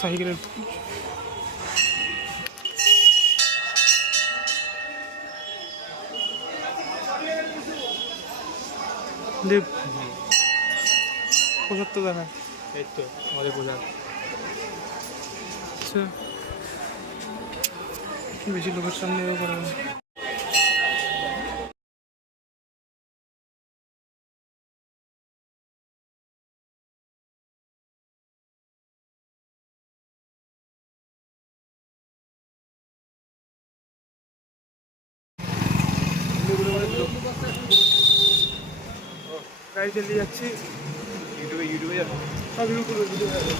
সাইকেলের পোশাক তো দেখা এই তো আমাদের পোশাক। আচ্ছা বেশি লোকের সামনে করা গাড়ি চালিয়ে যাচ্ছি। ইউটিউবে যাবে সব ভিডিও যাবে।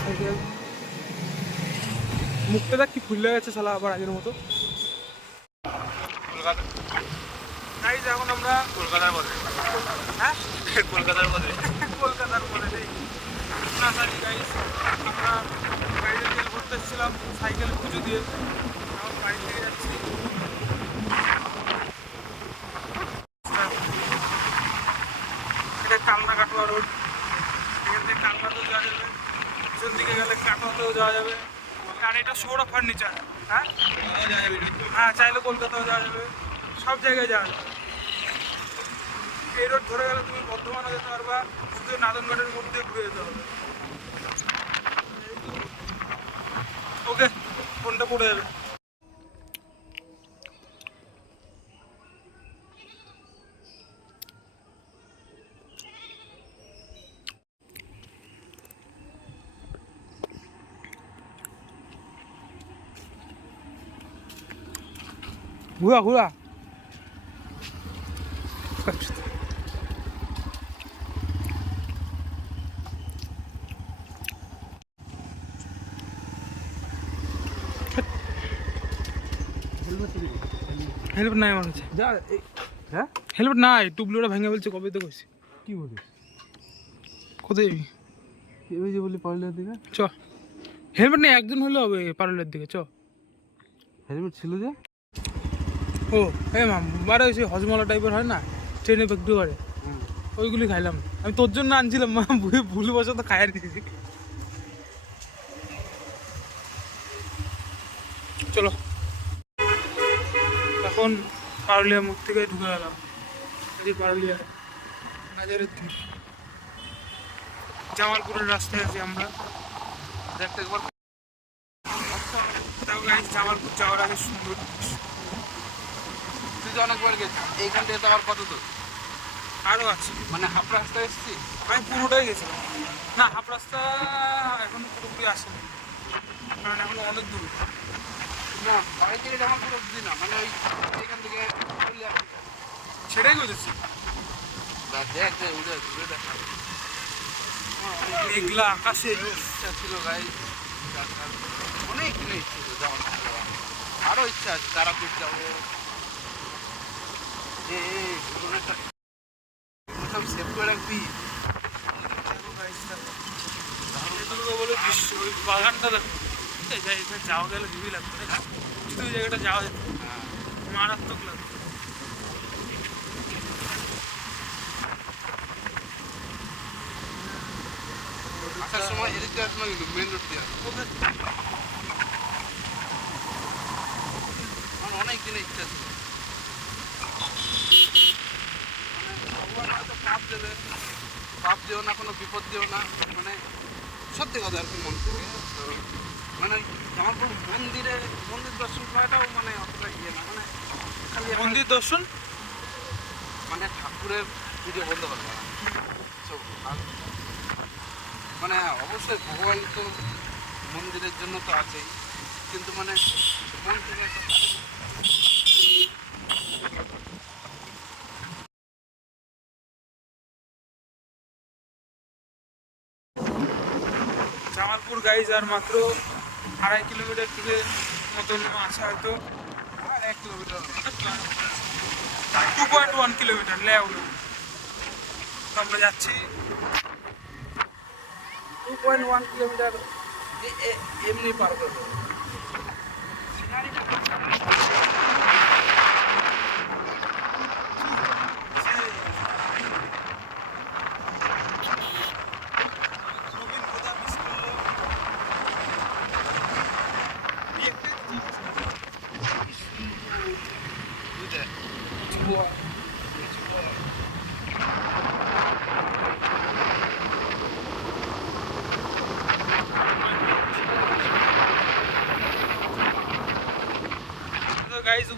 সাইকেল মুখটা দেখ কি ফুলে গেছে শালা আবার আগের মতো। কলকাতা গাইজ এখন আমরা কলকাতার বদলে হ্যাঁ কলকাতার বদলে না জানি গাইজ আমরা গাড়িতে তেল ভরতে এসেছিলাম সাইকেল পুজো দিয়ে এখন গাড়ি থেকে যাচ্ছি। এটা কালনা কাটোয়া রোড। এখান থেকে কালনাতেও যাওয়া যাবে, পিছন দিকে গেলে কাটোয়াতেও যাওয়া যাবে। আর এটা সৌরভ ফার্নিচার। হ্যাঁ হ্যাঁ চাইলে কলকাতাও যাওয়া যাবে, সব জায়গায় যাওয়া যাবে। এই রোড ধরে গেলে তুমি বর্ধমানও যেতে পারবা, শুধু নাদনঘাটের মধ্যে ঘুরে যেতে হবে। ওকে ফোনটা পড়ে যাবে। ঘুরা ঘুরা হেলমেট নাই আমার কাছে। যা হ্যাঁ হেলমেট নাই, টুবলুটা ভেঙে বলছে কবে তো কইছি। কি বলিস কোথায় যাবি? এই যে বলি পারুলের দিকে চ। হেলমেট নেই, একজন হলে হবে পারুলের দিকে চ। হেলমেট ছিল যে ও হ্যাঁ মাম বারে ওই হজমলা টাইপের হয় না ট্রেনে একটু করে, ওইগুলি খাইলাম। আমি তোর জন্য আনছিলাম মা, ভুল বসত খাইয়া দিয়েছি। চলো এখন পারুলিয়া মুখ থেকে ঢুকে গেলাম। এই পারুলিয়া বাজারের দিক জামালপুরের রাস্তায় আছি আমরা। দেখতে একবার জামালপুর যাওয়ার আগে সুন্দর। তুই তো অনেকবার গেছিস এইখান থেকে, তো আমার কত দূর আরও আছে, মানে হাফ রাস্তা এসেছি আমি পুরোটাই গেছিলাম। না হাফ রাস্তা এখনো পুরোপুরি আসেনি, কারণ এখনো অনেক দূর। না বাড়ি থেকে জামালপুর অব্দি না, মানে ওই এইখান থেকে সেটাই বুঝেছি। দেখ উড়ে ঘুরে দেখা মেঘলা আকাশে ইচ্ছা ছিল গাই, অনেক দিনের ইচ্ছে ছিল যাওয়ার। আরও ইচ্ছা আছে তারাপীঠ যাবো, সব সেভ করে রাখবি। বলে ওই বাগানটা যাওয়া গেলে হেভি লাগতো, যদি ওই জায়গাটা যাওয়া যেত মারাত্মক লাগতো। আসার সময় এদিক দিয়ে আসলাম কিন্তু মেন রোড দিয়ে আমার অনেক দিনের ইচ্ছা ছিল। ভগবান হয়তো পাপ দেবে, পাপ দিও না, কোনো বিপদ দিও না, মানে সত্যি কথা আর কি মন থেকে। মানে জামালপুর মন্দির দর্শন করাটাও মানে অতটা ইয়ে না, মানে খালি মন্দির দর্শন মানে ঠাকুরের ভিডিও বন্ধ করবে সব। মানে অবশ্যই ভগবান তো মন্দিরের জন্য তো আছেই, কিন্তু মানে মন থেকে একটা জামালপুর গাইজ আর মাত্র 2.5 কিলোমিটার থেকে মতন আছে হয়তো, 1 কিলোমিটার 2.1 কিলোমিটার লেউলো আমরা যাচ্ছি। 2.1 কিলোমিটার এমনি পার করবো।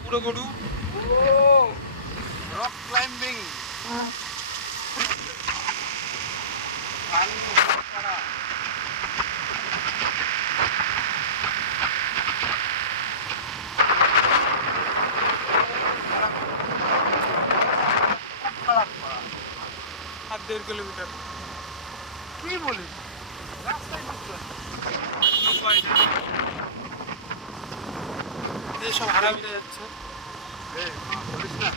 পুরো গরু। রক ক্লাইম্বিং আর 1.5 কিলোমিটার। কি বলিস সব হারামিরা যাচ্ছে। বলিস না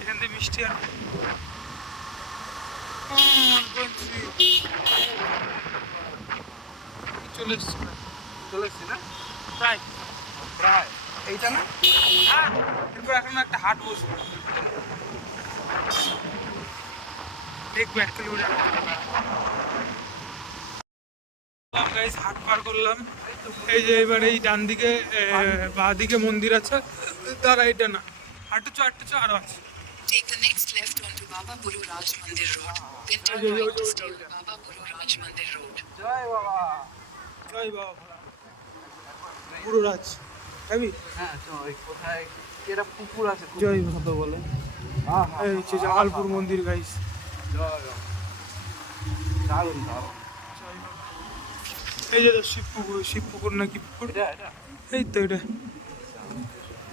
এখান থেকে মিষ্টি আর চলে এসছি চলে এসছি না প্রায়। প্রায় এইটা না এরপর এখন একটা হাট বসবো, দেখবো 1 কিলোমিটার হাট পার করলাম। এই যে এবার এই ডান দিকে বাঁ দিকে মন্দির আছে, তারা এটা না হাঁটুচো আরো আছে। Take the next left onto Baba Guru Raj Mandir Road. Then turn right to stay on Baba Guru Raj Mandir Road. জয় বাবা জয় বাবা পুরো রাজ খাবি? হ্যাঁ ওই কোথায় কি একটা পুকুর আছে জয় বাবা বলে। এই হচ্ছে জামালপুর মন্দির গাইস। জয় বাবা দারুণ দারুণ এই যে শিব পুকুর না কি পুকুর, এটা এই তো এটা।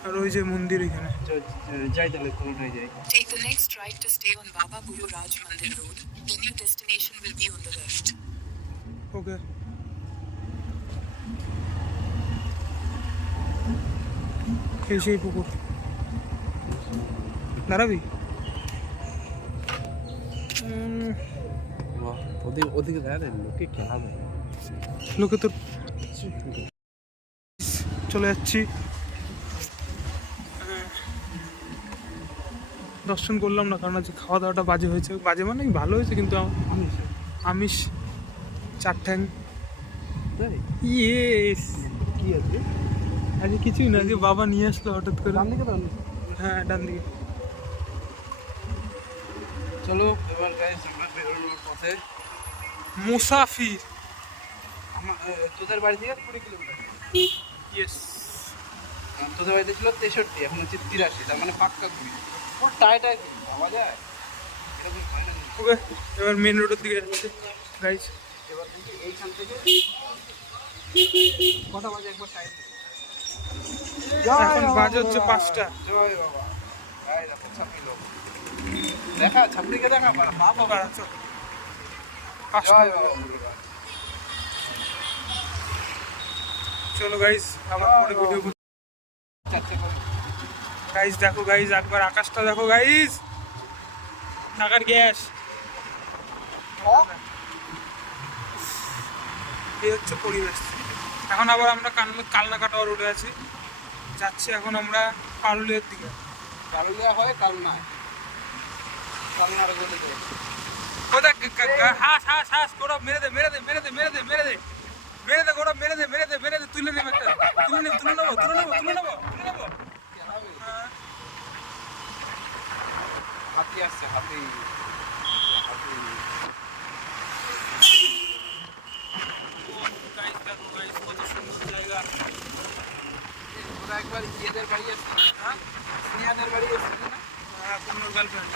আর ওই যে মন্দির এখানে। যাই তাহলে কোনোটাই যাই। Take the next right to stay on Baba Guru Raj Mandir Road. Then your destination will be on the left. ওকে এই সেই পুকুর। দাঁড়াবি? ওদিকে দেখা যায় লোকে খেলাবে লোকে তোর চলে যাচ্ছি। দর্শন করলাম না কারণ আজকে খাওয়া দাওয়াটা বাজে হয়েছে। বাজে মানে ভালো হয়েছে কিন্তু আমিষ 4 ঠ্যাং। ইয়েস কি আছে আজকে কিছুই না, যে বাবা নিয়ে আসলো হঠাৎ করে। ডান দিকে হ্যাঁ ডান দিকে। চলো এবার গাইস আমরা বেরোনোর পথে। মুসাফির তোদের বাড়ি থেকে 20 কিলোমিটার। ইয়েস তোদের বাড়িতে ছিল 63, এখন হচ্ছে 83, তার মানে পাক্কা 20। পুরো টাইটাই পাওয়া যায় এরকম হয় না। ওকে এবার মেন রোডের দিকে যাচ্ছে গাইস। এবার দেখি এইখান থেকে কটা বাজে একবার টাইম। এখন বাজে হচ্ছে 5টা। জয় বাবা গাই দেখো ছাপড়ি লোক দেখা, ছাপড়িকে দেখা বাপ বাবা। জয় বাবা চলো গাইস আবার পরে ভিডিও চাচ্ছে করে গাইস। দেখো গাইস একবার আকাশটা দেখো গাইস, টাকার গ্যাস। এই হচ্ছে পরিবেশ। এখন আবার আমরা কালনাকাটা রোডে আছি, যাচ্ছি এখন আমরা পারুলিয়ার দিকে। কারো দেওয়া হয় কারো না, কারো না বলে দেয়। কোথায় হাস হাস হাস গোড়া মেরে দে মেরে দে মেরে দে মেরে দে মেরে দে মেরে দে গোড়া মেরে দে মেরে দে মেরে দে তুলে নেব একটা, তুলে নেব তুলে নেবো তুলে নেবো তুলে নেবো তুলে নেবো। হাতি আসছে হাতি হাতি। গাইস দেখো গাইস কত সুন্দর জায়গা। ওরা একবার ইয়েদের বাড়ি আসছে, হ্যাঁ স্নেহাদের বাড়ি আসছে না? হ্যাঁ কুমড়োর গার্লফ্রেন্ড।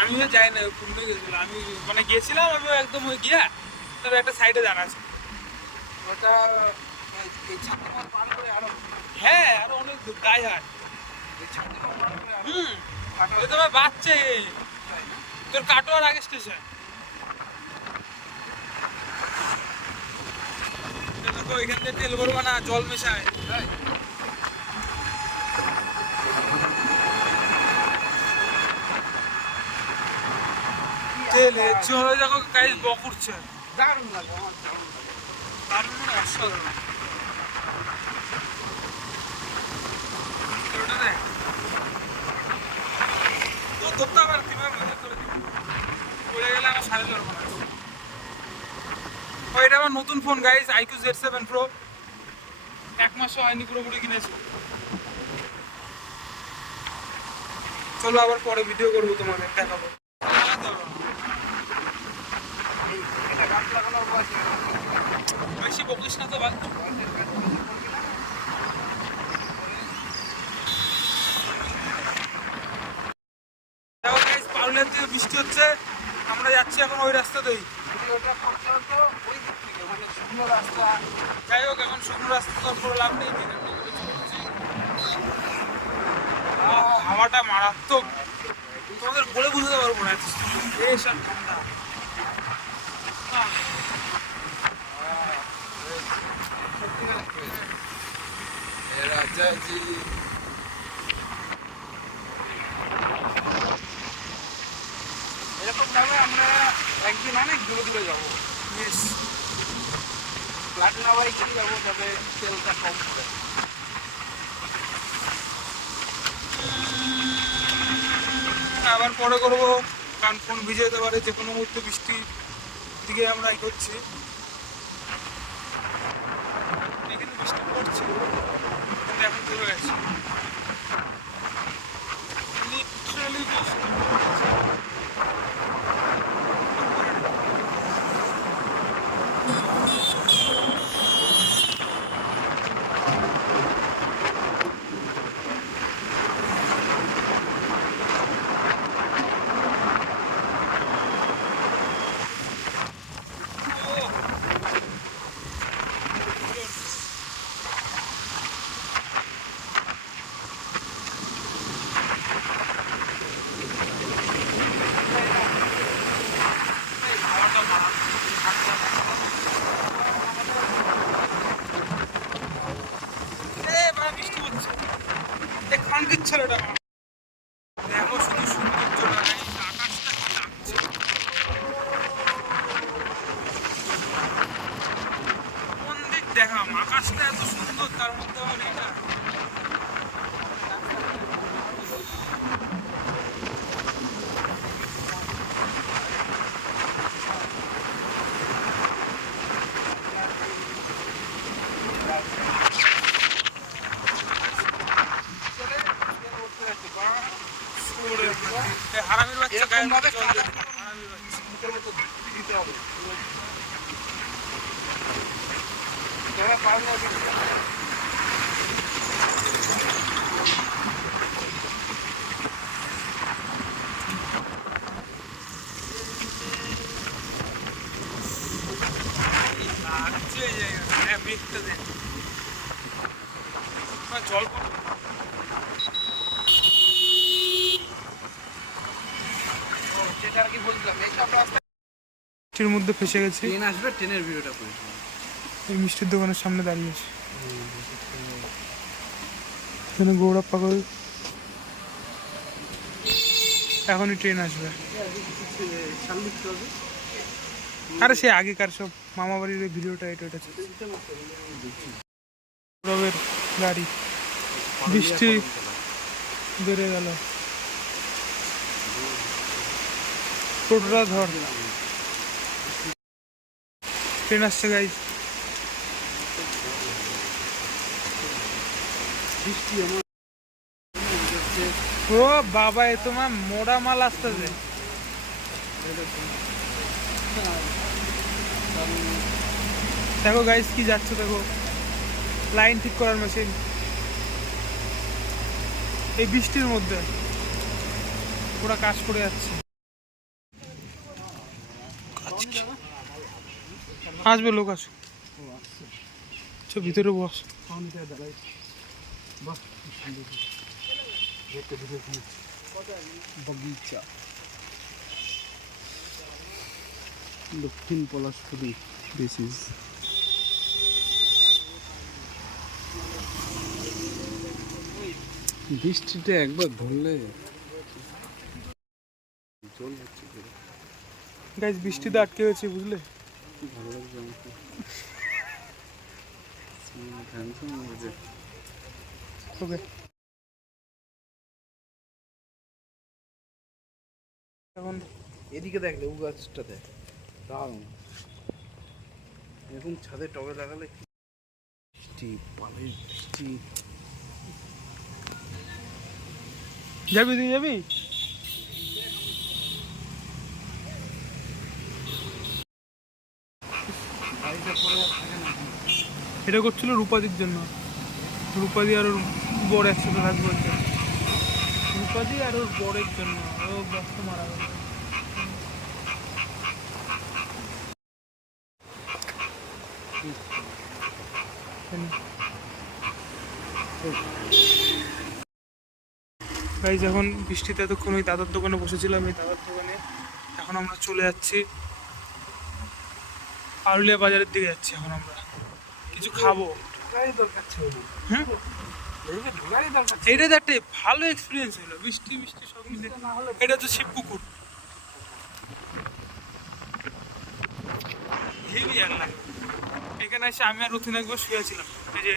আমিও যাই না, কুমড়ো গেছিল। আমি মানে গেছিলাম, আমিও একদম ওই গিয়া তবে একটা সাইডে দাঁড়া আছে। ওটা এই ছাত্রীমার পার করে আরো, হ্যাঁ আরো অনেক দূর গায়ে হাট। এই ছাত্রীমার পার করে আরো ওই তোমার বাচ্চা তোর কাটোয়ার আগে স্টেশন। দেখো এখান থেকে তেল ভরবা না, জল মেশায়। তেলে চলে দেখো গাইস বকুরছে। দারুণ লাগে আমার, দারুণ লাগে। দারুণ মানে অসাধারণ। ওটা দেখ ও তোর তো আবার কিভাবে মজা করে দিবি, পড়ে গেলে আমার সাড়ে লড়বো না। ও এটা আমার নতুন phone guys, IQ Z7 Pro। 1 মাসও হয়নি, পুরোপুরি কিনেছি। চলো আবার পরে ভিডিও করবো, তোমাদের দেখাবো। বকিস না তো ভাই। দেখো গাইস, পারুলের থেকে বৃষ্টি হচ্ছে, আমরা যাচ্ছি এখন ওই রাস্তাতেই। যাই হোক, এখন শুকনো রাস্তা তো পুরো লাভ নেই, হাওয়াটা মারাত্মক, তোমাদের বলে বুঝতে পারবো না, বেশ আর ঠান্ডা। এরকম ভাবে আমরা একদিন অনেক দূরে দূরে যাবো। প্লাটিনা বাইকে যাবো, তবে তেলটা কম করে। আবার পরে করবো, কারণ ফোন ভিজে যেতে পারে যে কোনো মুহূর্তে, বৃষ্টির দিকে আমরা এগোচ্ছি। এখানে বৃষ্টি পড়ছে কিন্তু এখন চলে গেছে। Literally বৃষ্টি পড়ছে। খানকির ছেলেটা দেখো, শুধু সৌন্দর্যটা নেই, আকাশটা কি লাগছে। কোন দিক দেখাম, আকাশটা এত সুন্দর, তার মধ্যে আবার এটা। হারামির বাচ্চা গায়ে জল দেবে, হারামির বাচ্চা। দিতে হবে। লাগছে এই জায়গাটা, হ্যাঁ মেঘটা দেখ, জল পড়বে। যেটা আর কি বলছিলাম, এইসব রাস্তায় বৃষ্টির মধ্যে ফেসে গেছি, ট্রেন আসবে, ট্রেনের ভিডিওটা করে। এই মিষ্টির দোকানের সামনে দাঁড়িয়ে আছে। এখানে গৌরব পাগল, এখনই ট্রেন আসবে। আরে সে আগেকার সব মামা বাড়ির ওই ভিডিওটা, এটা গৌরবের গাড়ি। বৃষ্টি বেড়ে গেল, টোটোটা ধর, ট্রেন আসছে গাইজ। ও বাবা, এ তোমার মোড়া মাল আসতেছে। দেখো গাইজ কি যাচ্ছে, দেখো লাইন ঠিক করার মেশিন এই বৃষ্টির মধ্যে পুরো কাজ করে যাচ্ছে। আসবে লোক, আসবে, ভিতরে বস। বাগিচা, দক্ষিণ পলাশপুরি। দিস ইজ বৃষ্টিতে একবার ধরলে জল হচ্ছে। গাইজ বৃষ্টিতে আটকে গেছে, বুঝলে, ভালো লাগছে আমাকে। ওকে, এখন এদিকে দেখ, লেবু গাছটা দেখ, দারুণ। এরকম ছাদে টবে লাগালে বৃষ্টি, পানির বৃষ্টি। যাবি, তুই যাবি? বাড়িতে পড়ে থাকে না। এটা করছিল রূপাদির জন্য। রূপাদি আর ওর বর একসাথে থাকবে ওর জন্য। রূপাদি আর ওর বরের জন্য ও ব্যস্ত মারা গেল। গাইজ এখন বৃষ্টিতে এতক্ষণ ওই দাদার দোকানে বসেছিলাম, এই দাদার দোকানে। এখন আমরা চলে যাচ্ছি আরুলিয়া বাজারের দিকে যাচ্ছি। এখন আমরা কিছু খাবো। গাড়ি দরকার ছিল না। হ্যাঁ, গাড়ি দরকার ছিল। এটা তো একটা ভালো এক্সপিরিয়েন্স হলো, বৃষ্টি বৃষ্টি সব মিলে। এটা তো শিবপুকুর, হেভি আর লাগে। এখানে এসে আমি আর রথিন একবার শুয়েছিলাম। এই যে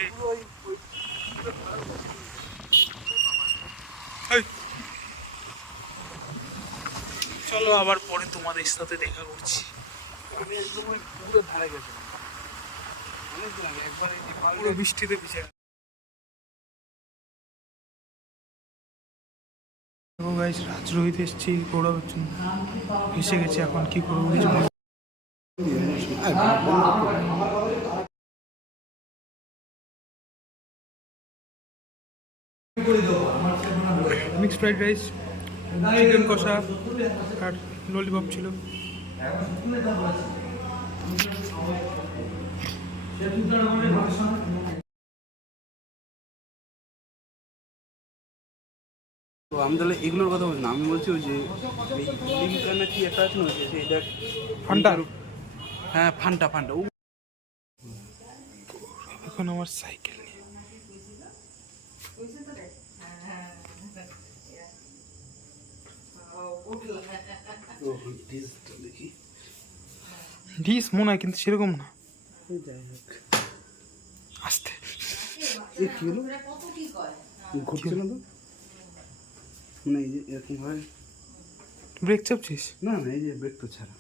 এই, চলো আবার পরে তোমাদের সাথে দেখা করছি। আমি একদম ওই পুকুরের ধারে গেছিলাম অনেকদিন আগে, একবার এই যে পুরো বৃষ্টিতে ভিজে। দেখো গাইস, রাজরোহিত এসেছি গৌরবের জন্য। এসে গেছি, এখন কি করবো কিছু মিক্সড ফ্রাইড রাইস, চিকেন কষা আর ললিপপ ছিল। তো আমি তাহলে এগুলোর কথা বলছি না, আমি বলছি ওই যে এই লিমকা না কি একটা আছে না, ওই যে এটা ফান্টা। হ্যাঁ ফান্টা ফান্টা। এখন আমার সাইকেল নিয়ে দেখি ডিস মনে হয়, কিন্তু সেরকম না। যাই হোক, আস্তে এই কি হলো ঘুরছে না তো, মানে এই যে এরকম হয়। ব্রেক চাপছিস? না না, এই যে ব্রেক তো ছাড়া।